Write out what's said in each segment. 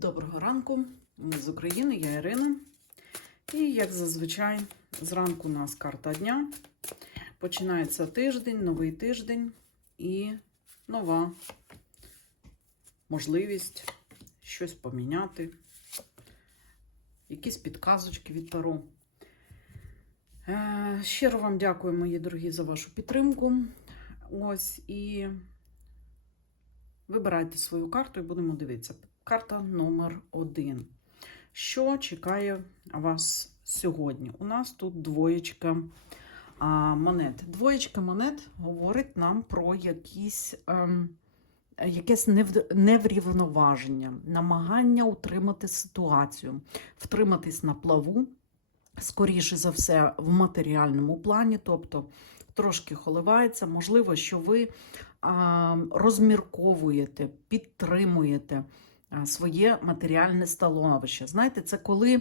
Доброго ранку, ми з України, я Ірина. І як зазвичай, зранку у нас карта дня. Починається тиждень, новий тиждень і нова можливість щось поміняти, якісь підказочки від Таро. Е, Щиро вам дякую, мої дорогі, за вашу підтримку. Ось і вибирайте свою карту і будемо дивитися. Карта номер один. Що чекає вас сьогодні? У нас тут двоєчка монет. Двоєчка монет говорить нам про якісь, ем, якесь нев- неврівноваження, намагання утримати ситуацію, втриматись на плаву, скоріше за все, в матеріальному плані, тобто трошки холивається. Можливо, що ви розмірковуєте, підтримуєте своє матеріальне становище. Знаєте, це коли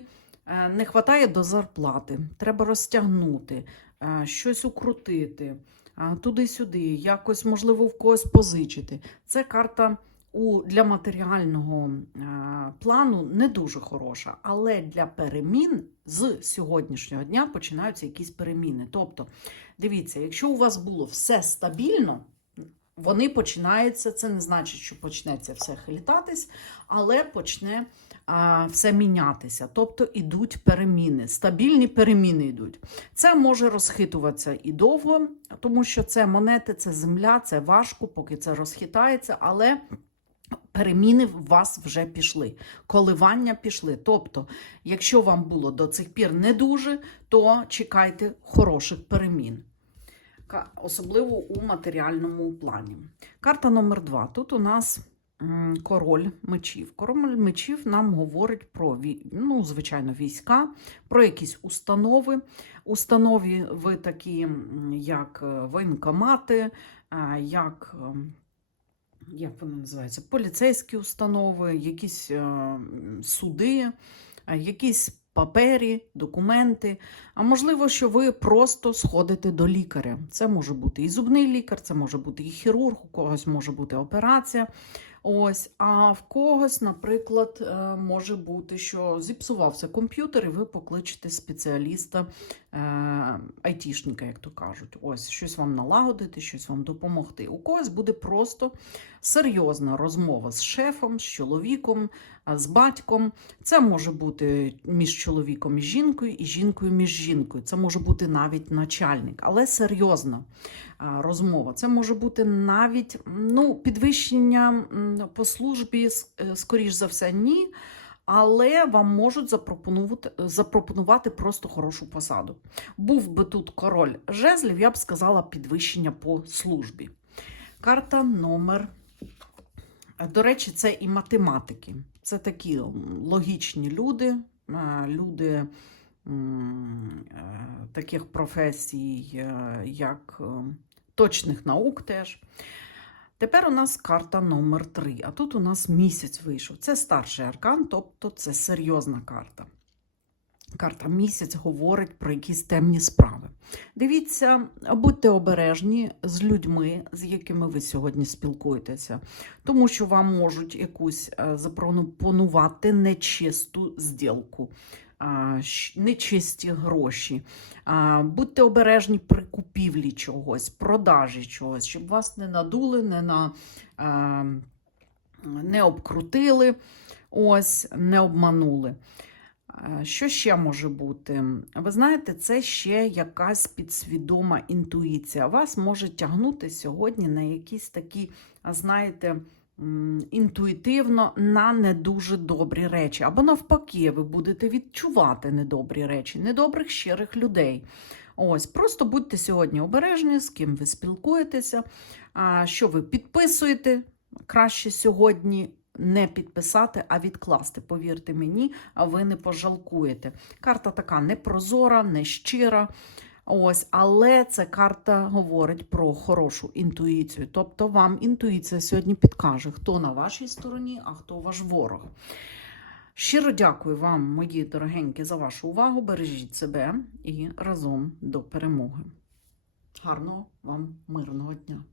е, не вистачає до зарплати, треба розтягнути, е, щось укрутити, туди-сюди, якось, можливо, в когось позичити. Це карта у, для матеріального е, плану не дуже хороша, але для перемін з сьогоднішнього дня починаються якісь переміни. Тобто, дивіться, якщо у вас було все стабільно, вони починаються, це не значить, що почнеться все хилітатись, але почне а, все мінятися. Тобто ідуть переміни, стабільні переміни йдуть. Це може розхитуватися і довго, тому що це монети, це земля, це важко, поки це розхитається, але. Переміни в вас вже пішли, коливання пішли. Тобто, якщо вам було до цих пір не дуже, то чекайте хороших перемін. Особливо у матеріальному плані. Карта номер два. Тут у нас король мечів. Король мечів нам говорить про ну, звичайно, війська, про якісь установи. Установи ви такі, як е, воєнкомати, е, як. ем, як вони називаються? Поліцейські установи, якісь е, суди, е, якісь папері, документи. А можливо, що ви просто сходите до лікаря. Це може бути і зубний лікар, це може бути і хірург, у когось може бути операція. Ось, а в когось, наприклад, е, може бути, що зіпсувався комп'ютер, і ви покличете спеціаліста, айтішника, як то кажуть. Ось щось вам налагодити, щось вам допомогти. У когось буде просто серйозна розмова з шефом, з чоловіком, з батьком. Це може бути між чоловіком і жінкою, і жінкою між жінкою. Це може бути навіть начальник, але серйозна розмова. Це може бути навіть ну, підвищення по службі, е, скоріш за все, ні. Але вам можуть запропонувати, запропонувати просто хорошу посаду. Був би тут король жезлів, я б сказала підвищення по службі. Карта номер. До речі, це і математики. Це такі логічні люди, е, люди е, таких професій, е, як точних наук теж. Тепер у нас карта номер 3, а тут у нас місяць вийшов. Це старший аркан, тобто це серйозна карта. Карта місяць говорить про якісь темні справи. Дивіться, будьте обережні з людьми, з якими ви сьогодні спілкуєтеся, тому що вам можуть якусь е, запропонувати нечисту зділку, нечисті гроші. Будьте обережні при купівлі чогось, продажі чогось, щоб вас не надули, не, на, не обкрутили, ось, не обманули. Що ще може бути? Ви знаєте, це ще якась підсвідома інтуїція. Вас може тягнути сьогодні на якісь такі, знаєте, інтуїтивно на не дуже добрі речі. Або навпаки, ви будете відчувати недобрі речі, недобрих щирих людей. Ось, просто будьте сьогодні обережні, з ким ви спілкуєтеся, що ви підписуєте. Краще сьогодні не підписати, а відкласти. Повірте мені, ви не пожалкуєте. Карта така непрозора, нещира. Ось, але ця карта говорить про хорошу інтуїцію. Тобто вам інтуїція сьогодні підкаже, хто на вашій стороні, а хто ваш ворог. Щиро дякую вам, мої дорогенькі, за вашу увагу. Бережіть себе і разом до перемоги. Гарного вам мирного дня!